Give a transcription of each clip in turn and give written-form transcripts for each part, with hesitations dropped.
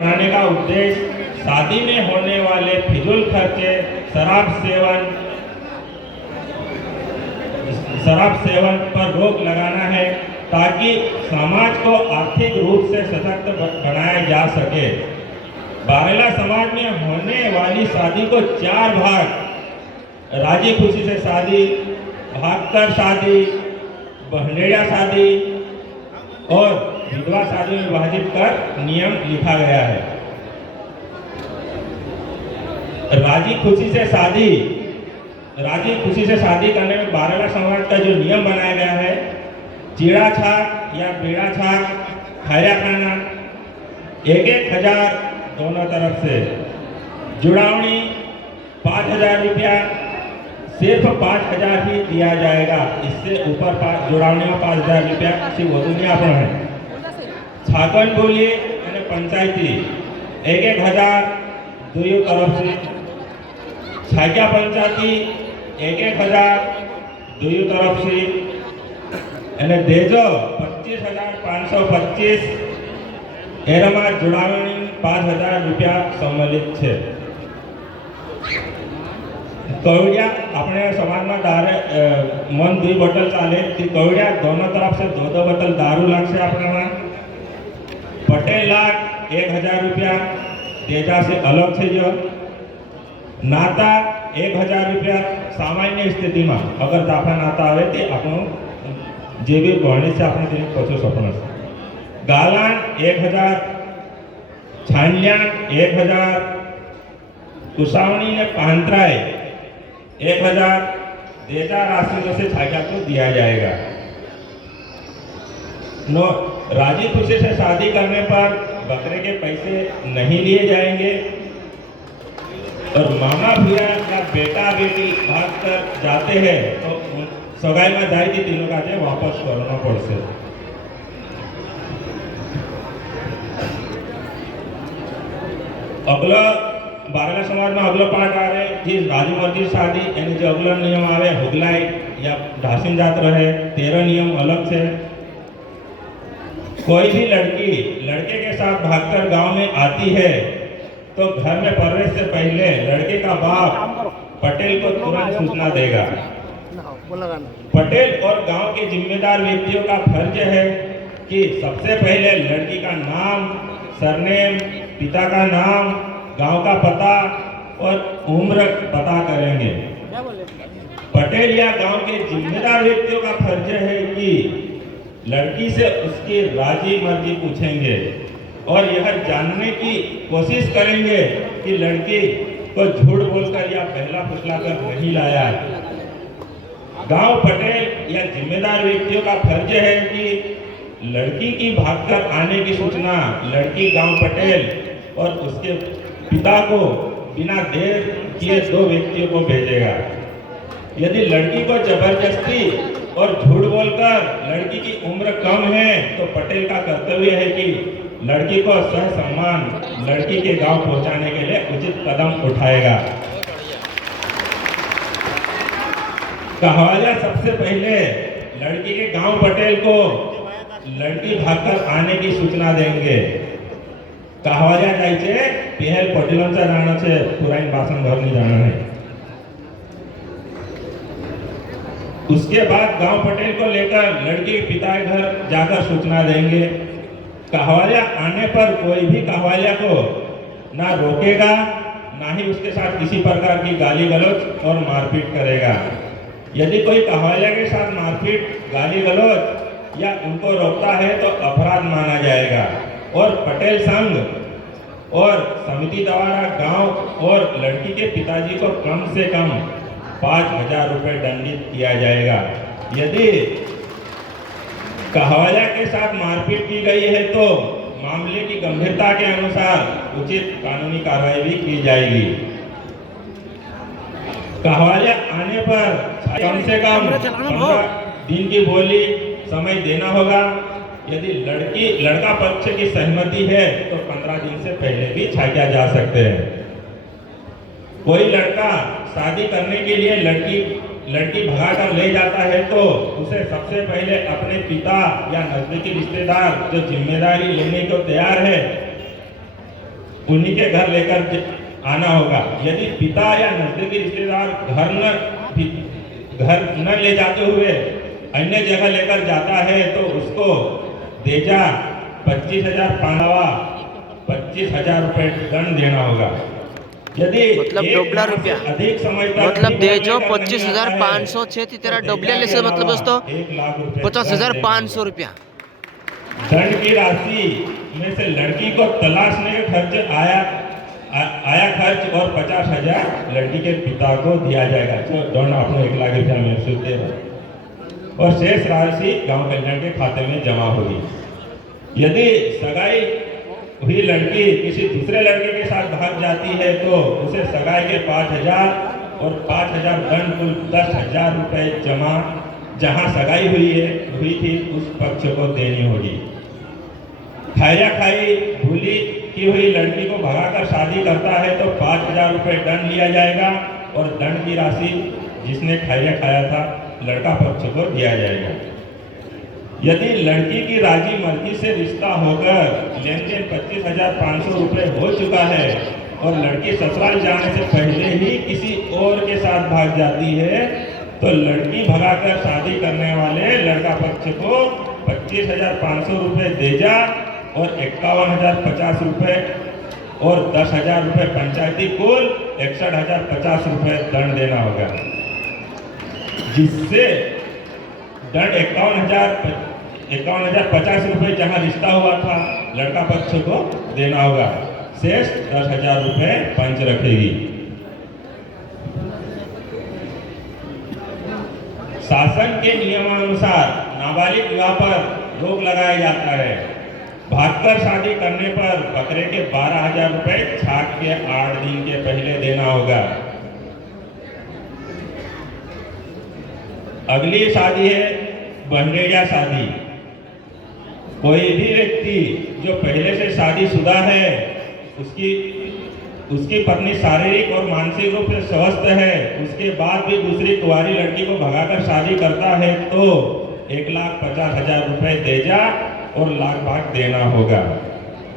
बनाने का उद्देश्य शादी में होने वाले फिजूल खर्चे, शराब सेवन पर रोक लगाना है ताकि समाज को आर्थिक रूप से सशक्त बनाया जा सके। बारेला समाज में होने वाली शादी को 4 भाग, राजी खुशी से शादी, भागकर शादी, बहनेड़ा शादी और विधवा शादी में विभाजित कर नियम लिखा गया है। राजी खुशी से शादी करने में बारेला समाज का जो नियम बनाया गया है, चीड़ा छाक या बेड़ा छाक, खाया खाना, 1,000 दोनों तरफ से, जुड़ावनी 5,000 रुपया, सिर्फ 5,000 ही दिया जाएगा। इससे ऊपर जुड़ावनी में 5,000 रुपया सिर्फ वसूली आपण है। छाकन बोलिए અને पंचायती 1,000 दोनों तरफ से, छाक्या पंचायती 1,000 दोनों तरफ से અને देजो 25,525 एरमा जुड़ावणी 5,000 रुपया सम्मिलित है। कवड़िया अपने समाज में दारे मन 2 बोतल चाले, कवड़िया दोनों तरफ से 2-2 बोतल दारू लगसे अपने में। पटेल लाख 1,000 रुपया तेजा से अलग है। जो नाता 1,000 रुपया सामान्य स्थिति में अगर दाफा नाता आए तो आपनो जे भी गहणी से आपने तेने पचो सपना। गालान 1,000, छांड्यान 1,000, कुसावनी ने पांतराय 1,000 देजा राशि से छाया को दिया जाएगा। राजी खुशी से शादी करने पर बकरे के पैसे नहीं लिए जाएंगे और मामा भैया या बेटा बेटी भाग कर जाते हैं तो सगाई में जाए थी तीनों का वापस करना पड़से। अगला बारेला समाज में अगला पार्ट आ रहे जी राजी मर्जी शादी यानी जो अगला नियम आवे हुगलाई या ढासिन जात रहे 13 नियम अलग से। कोई भी लड़की लड़के के साथ भागकर गांव में आती है तो घर में प्रवेश से पहले लड़के का बाप पटेल को तुरंत सूचना देगा। पटेल और गांव के जिम्मेदार व्यक्तियों का फर्ज है कि सबसे पहले लड़की का नाम, सरनेम, पिता का नाम, गांव का पता और उम्र पता करेंगे। पटेल या गांव के जिम्मेदार व्यक्तियों का फर्ज है कि लड़की से उसकी राजी मर्जी पूछेंगे और यह जानने की कोशिश करेंगे कि लड़की को झूठ बोलकर या पहला फुसलाकर नहीं लाया। गांव पटेल या जिम्मेदार व्यक्तियों का फर्ज है कि लड़की की भागकर आने की सूचना लड़की गांव पटेल और उसके पिता को बिना देर किए 2 व्यक्तियों को भेजेगा। यदि लड़की को जबरदस्ती और झूठ बोलकर लड़की की उम्र कम है तो पटेल का कर्तव्य है कि लड़की को सहसम्मान लड़की के गांव पहुंचाने के लिए उचित कदम उठाएगा। कहवालिया सबसे पहले लड़की के गांव पटेल को लड़की भागकर आने की सूचना देंगे। कहवालिया जायचे पहल पटेलोंचा जाना छे, पुराइन बासन घर नहीं जाना है। उसके बाद गांव पटेल को लेकर लड़की के पिता के घर जाकर सूचना देंगे। कहवालिया आने पर कोई भी कहवालिया को ना रोकेगा ना ही उसके साथ किसी प्रकार की गाली गलौज और मारपीट करेगा। यदि कोई कहवालिया के साथ मारपीट, गाली गलौज या उनको रोकता है तो अपराध माना जाएगा और पटेल संघ और समिति द्वारा गांव और लड़की के पिताजी को कम से कम 5,000 रुपए दंडित किया जाएगा। यदि कहवालिया के साथ मारपीट की गई है तो मामले की गंभीरता के अनुसार उचित कानूनी कार्रवाई भी की जाएगी। कहवालिया आने पर कम से कम 15 दिन की बोली समय देना होगा। यदि लड़का पक्ष की सहमति है तो 15 दिन से पहले भी छाया जा सकते हैं। कोई लड़का शादी करने के लिए लड़की भगा कर ले जाता है तो उसे सबसे पहले अपने पिता या नजदीकी रिश्तेदार जो जिम्मेदारी लेने को तैयार है उन्हीं के घर लेकर आना होगा। यदि पिता या नजदीकी रिश्तेदार घर न ले जाते हुए अन्य जगह लेकर जाता है तो उसको देजा 25,000 रुपए दंड देना होगा। यदि मतलब डोबला रुपया अधिक समय तक मतलब देजो 25,500 છે तेरा डोबले ले से मतलब दोस्तों 50,500 रुपया। दंड की राशि में से लड़की को तलाशने का खर्च आया खर्च और 50,000 लड़की के पिता को दिया जाएगा। तो दोनों आपको 1 लाख रुपया महसूस दे और शेष राशि गांव कल्याण के खाते में जमा होगी। यदि सगाई हुई लड़की किसी दूसरे लड़के के साथ भाग जाती है तो उसे सगाई के 5,000 और 5,000 दंड कुल 10,000 रुपए जमा जहां सगाई हुई थी उस पक्ष को देनी होगी। खाया खाई भूली की हुई लड़की को भगाकर शादी करता है तो 5,000 रुपए दंड लिया जाएगा और दंड की राशि जिसने खाया खाया था लड़का पक्ष को दिया जाएगा। यदि लड़की की राजी मर्जी से रिश्ता होकर लेन देन 25,500 रुपए हो चुका है और लड़की ससुराल जाने से पहले ही किसी और के साथ भाग जाती है तो लड़की भगाकर शादी करने वाले लड़का पक्ष को 25,500 रुपए देजा और 51,050 रुपए और 10,000 रुपए पंचायती कुल 61,050 रुपए दंड देना होगा। जिससे दंड 51,050 रुपए जहां रिश्ता हुआ था लड़का पक्ष को देना होगा। शेष 10,000 रुपए पंच रखेगी। शासन के नियमानुसार नाबालिग विवाह पर रोक लगाया जाता है। भागकर शादी करने पर बकरे के 12,000 रुपए छाक के 8 दिन के पहले देना होगा। अगली शादी है बंडेजा शादी। कोई भी व्यक्ति जो पहले से शादीशुदा है उसकी पत्नी शारीरिक और मानसिक रूप से स्वस्थ है उसके बाद भी दूसरी कुंवारी लड़की को भगाकर शादी करता है तो 1,50,000 रुपए देजा और लाख भाग देना होगा।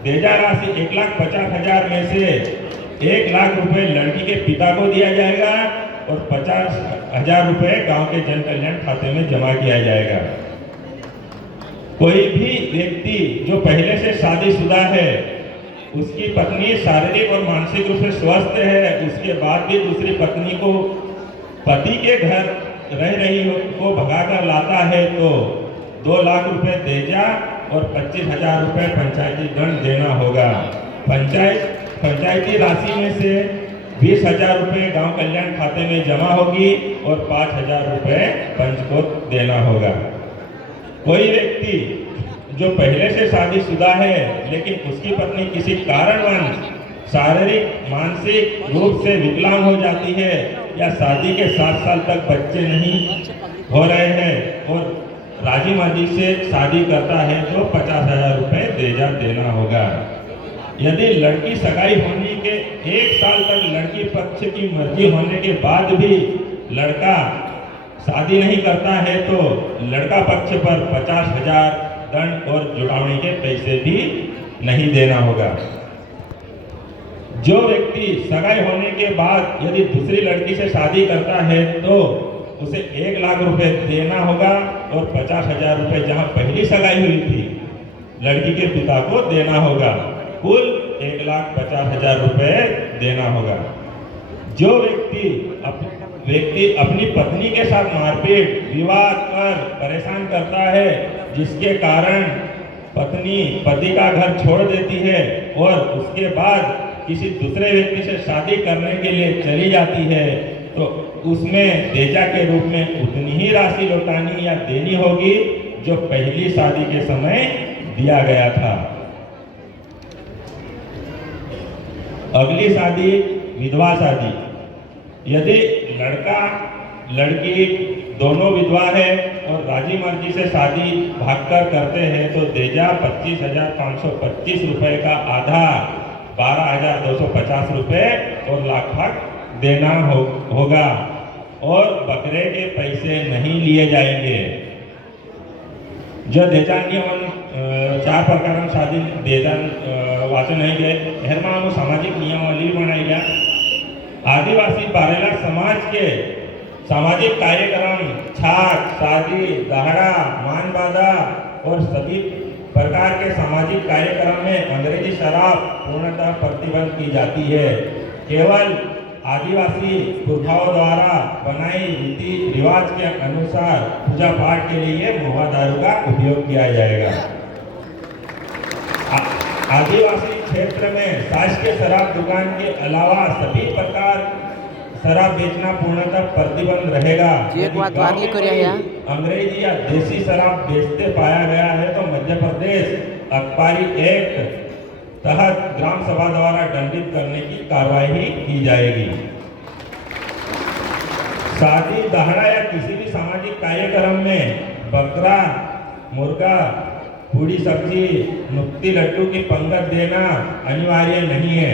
देजा राशि 1,50,000 में से 1 लाख रुपए लड़की के पिता को दिया जाएगा और 50,000 रुपए गांव के जन कल्याण खाते में जमा किया जाएगा। कोई भी व्यक्ति जो पहले से शादीशुदा है उसकी पत्नी शारीरिक और मानसिक रूप से स्वस्थ है उसके बाद भी दूसरी पत्नी को पति के घर रह रही को भगाकर लाता है तो 2 लाख रुपए देजा और 25,000 रुपए पंचायती दंड देना होगा। पंचायती राशि में से 20,000 रुपए गांव कल्याण खाते में जमा होगी और 5,000 रुपए पंच को देना होगा। कोई व्यक्ति जो पहले से शादीशुदा है लेकिन उसकी पत्नी किसी कारणवश शारीरिक मानसिक रूप से विकलांग हो जाती है या शादी के 7 साल तक बच्चे नहीं हो रहे हैं और राजी मर्जी से शादी करता है तो 50,000 रुपए देजा देना होगा। यदि लड़की सगाई होने के 1 साल तक लड़की पक्ष की मर्जी होने के बाद भी लड़का शादी नहीं करता है तो लड़का पक्ष पर 50,000 दंड और जुड़ावनी के पैसे भी नहीं देना होगा। जो व्यक्ति सगाई होने के बाद यदि दूसरी लड़की से शादी करता है तो उसे 1 लाख रुपए देना होगा और 50,000 रुपए जहां पहली सगाई हुई थी लड़की के पिता को देना होगा। कुल 1,50,000 रुपए देना होगा। जो व्यक्ति अपनी पत्नी के साथ मारपीट विवाद कर परेशान करता है जिसके कारण पत्नी पति का घर छोड़ देती है और उसके बाद किसी दूसरे व्यक्ति से शादी करने के लिए चली जाती है तो उसमें देजा के रूप में उतनी ही राशि लौटानी या देनी होगी जो पहली शादी के समय दिया गया था। अगली शादी विधवा शादी। यदि लड़का लड़की दोनों विधवा है और राजी मर्जी से शादी भागकर करते हैं तो देजा 25,525 रुपए का आधा 12,250 रुपए और लाख भाग देना होगा और बकरे के पैसे नहीं लिए जाएंगे। जो देजा नियम चार प्रकार शादी देदान वाचन नहीं गए हेरमा हम सामाजिक नियमावली बनाई गया आदिवासी बारेला समाज के सामाजिक कार्यक्रम छाछ शादी दहड़ा मान बाधा और सभी प्रकार के सामाजिक कार्यक्रम में अंग्रेजी शराब पूर्णतः प्रतिबंध की जाती है केवल आदिवासी पुरखाओं द्वारा बनाई रीति रिवाज के अनुसार पूजा पाठ के लिए महुआ दारू का उपयोग किया जाएगा आदिवासी क्षेत्र में शासकीय शराब दुकान के अलावा सभी प्रकार शराब बेचना पूर्णतः प्रतिबंध रहेगा एक बात वार्ली करिया या अंग्रेजी या देसी शराब बेचते पाया गया है तो मध्य प्रदेश अखबारी एक्ट तहत ग्राम सभा द्वारा दंडित करने की कार्रवाई की जाएगी शादी दहड़ा या किसी भी सामाजिक कार्यक्रम में बकरा मुर्गा पूरी सब्जी नुक्ती लड्डू की पंगत देना अनिवार्य नहीं है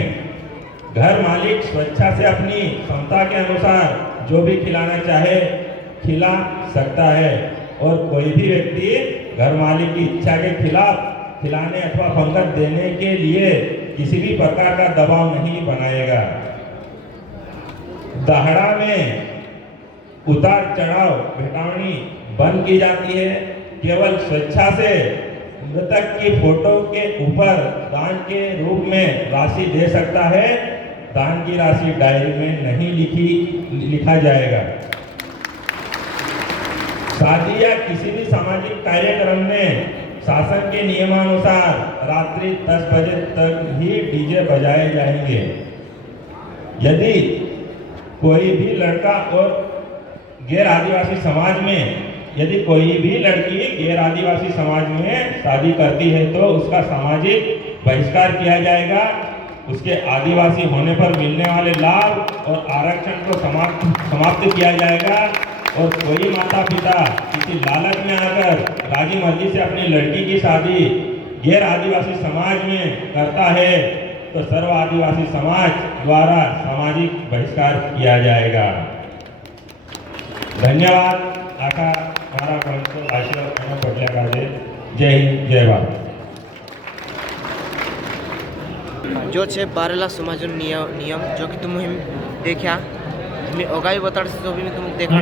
घर मालिक स्वेच्छा से अपनी क्षमता के अनुसार जो भी खिलाना चाहे खिला सकता है और कोई भी व्यक्ति घर मालिक की इच्छा के खिलाफ खिलाने अथवा पंगत देने के लिए किसी भी प्रकार का दबाव नहीं बनाएगा दहड़ा में उतार चढ़ाव भेटावनी बंद की जाती है केवल स्वेच्छा से मृतक की फोटो के ऊपर दान के रूप में राशि दे सकता है दान की राशि डायरी में नहीं लिखा जाएगा शादी या किसी भी सामाजिक कार्यक्रम में शासन के नियमानुसार रात्रि 10 बजे तक ही डीजे बजाए जाएंगे यदि कोई भी लड़का और गैर आदिवासी समाज में यदि कोई भी लड़की गैर आदिवासी समाज में शादी करती है तो उसका सामाजिक बहिष्कार किया जाएगा उसके आदिवासी होने पर मिलने वाले लाभ और आरक्षण को समाप्त किया जाएगा और कोई माता पिता किसी लालच में आकर राजी मर्जी से अपनी लड़की की शादी गैर आदिवासी समाज में करता है तो सर्व आदिवासी समाज द्वारा सामाजिक बहिष्कार किया जाएगा धन्यवाद आखा मारा पंचो आशीर्वाद पटल्या का जय हिंद जय भारत जो छे बारेला समाज नियम जो कि तुम देखा तुम्हें अगाई बताड़ से तो भी मैं तुमको देखा